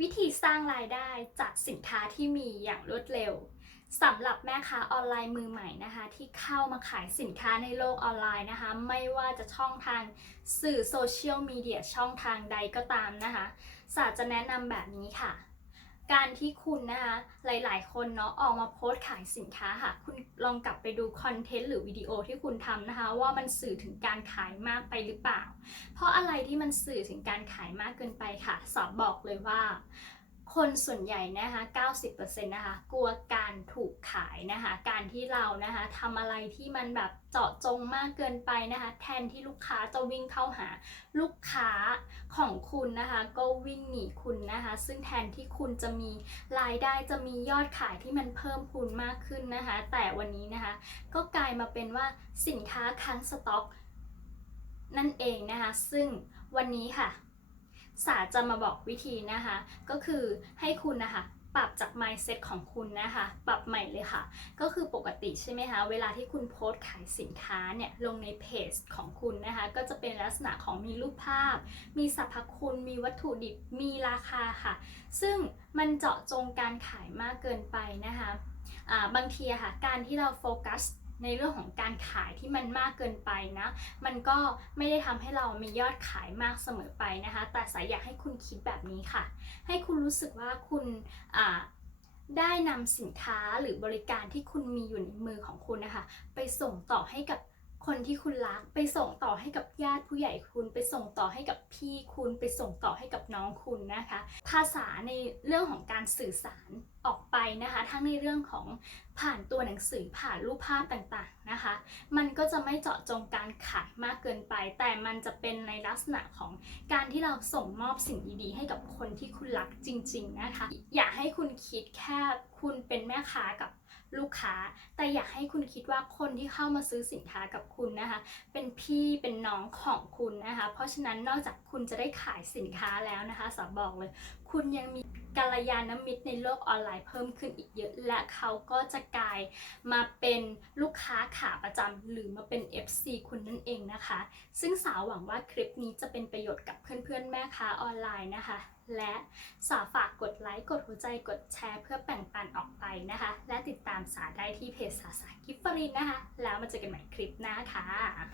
วิธีสร้างรายได้จากสินค้าที่มีอย่างรวดเร็วสำหรับแม่ค้าออนไลน์มือใหม่นะคะ ที่เข้ามาขายสินค้าในโลกออนไลน์นะคะ ไม่ว่าจะช่องทางสื่อโซเชียลมีเดียช่องทางใดก็ตามนะคะศาสตร์จะแนะนำแบบนี้ค่ะ การที่คุณนะคะหลาย ๆ คนเนาะออกมาโพสต์ขายสินค้าค่ะ คุณลองกลับไปดูคอนเทนต์หรือวิดีโอที่คุณทำนะคะ ว่ามันสื่อถึงการขายมากไปหรือเปล่า เพราะอะไรที่มันสื่อถึงการขายมากเกินไปค่ะ สอบบอกเลยว่า คนส่วนใหญ่นะคะ 90%นะคะ กลัวการถูกขายนะคะ การที่เรานะคะทำอะไรที่มันแบบเจาะจงมากเกินไปนะคะ แทนที่ลูกค้าจะวิ่งเข้าหาลูกค้าของคุณนะคะ ก็วิ่งหนีคุณนะคะ ซึ่งแทนที่คุณจะมีรายได้จะมียอดขายที่มันเพิ่มพูนมากขึ้นนะคะ แต่วันนี้นะคะ ก็กลายมาเป็นว่าสินค้าค้างสต็อก นั่นเองนะคะ ซึ่งวันนี้ค่ะ ศาสาจะมาบอกวิธีนะคะ ก็คือให้คุณนะคะปรับจาก mindset ของคุณนะคะ ปรับใหม่เลยค่ะ ก็คือปกติใช่ไหมคะ เวลาที่คุณโพสต์ขายสินค้าเนี่ย ลงในเพจของคุณนะคะ ก็จะเป็นลักษณะของมีรูปภาพ มีสรรพคุณ มีวัตถุดิบ มีราคาค่ะ ซึ่งมันเจาะจงการขายมากเกินไปนะคะอ่าบางทีอะค่ะ การที่เราโฟกัส ในเรื่องของการขายที่มันมากเกินไปนะ มันก็ไม่ได้ทำให้เรามียอดขายมากเสมอไปนะคะ แต่สายอยากให้คุณคิดแบบนี้ค่ะ ให้คุณรู้สึกว่าคุณได้นำสินค้าหรือบริการที่คุณมีอยู่ในมือของคุณนะคะ ไปส่งต่อให้กับ คนที่คุณรักไปส่งต่อให้กับญาติผู้ใหญ่คุณ ไปส่งต่อให้กับพี่คุณไปส่งต่อให้กับน้องคุณนะคะ ภาษาในเรื่องของการสื่อสารออกไปนะคะ ทั้งในเรื่องของผ่านตัวหนังสือผ่านรูปภาพต่างๆนะคะ มันก็จะไม่เจาะจงการขายมากเกินไป แต่มันจะเป็นในลักษณะของการที่เราส่งมอบสิ่งดีๆ ให้กับคนที่คุณรักจริง ๆนะคะ อย่าให้คุณคิดแค่คุณเป็นแม่ค้ากับ ลูกค้า แต่อยากให้คุณคิดว่าคนที่เข้ามาซื้อสินค้ากับคุณนะคะ เป็นพี่เป็นน้องของคุณนะคะ เพราะฉะนั้นนอกจากคุณจะได้ขายสินค้าแล้วนะคะสาบอกเลย คุณยังมีกัลยาณมิตรในโลกออนไลน์เพิ่มขึ้นอีกเยอะ และเขาก็จะกลายมาเป็นลูกค้าขาประจำหรือมาเป็น FC คุณนั่นเองนะคะ ซึ่งสาวหวังว่าคลิปนี้จะเป็นประโยชน์กับเพื่อนๆแม่ค้าออนไลน์นะคะ และสาฝากกดไลค์ กดหัวใจ กดแชร์เพื่อแบ่งปันออกไปนะคะ และติดตามสาได้ที่เพจสาสากิฟฟรินนะคะ แล้วมาเจอกันใหม่คลิปหน้าค่ะ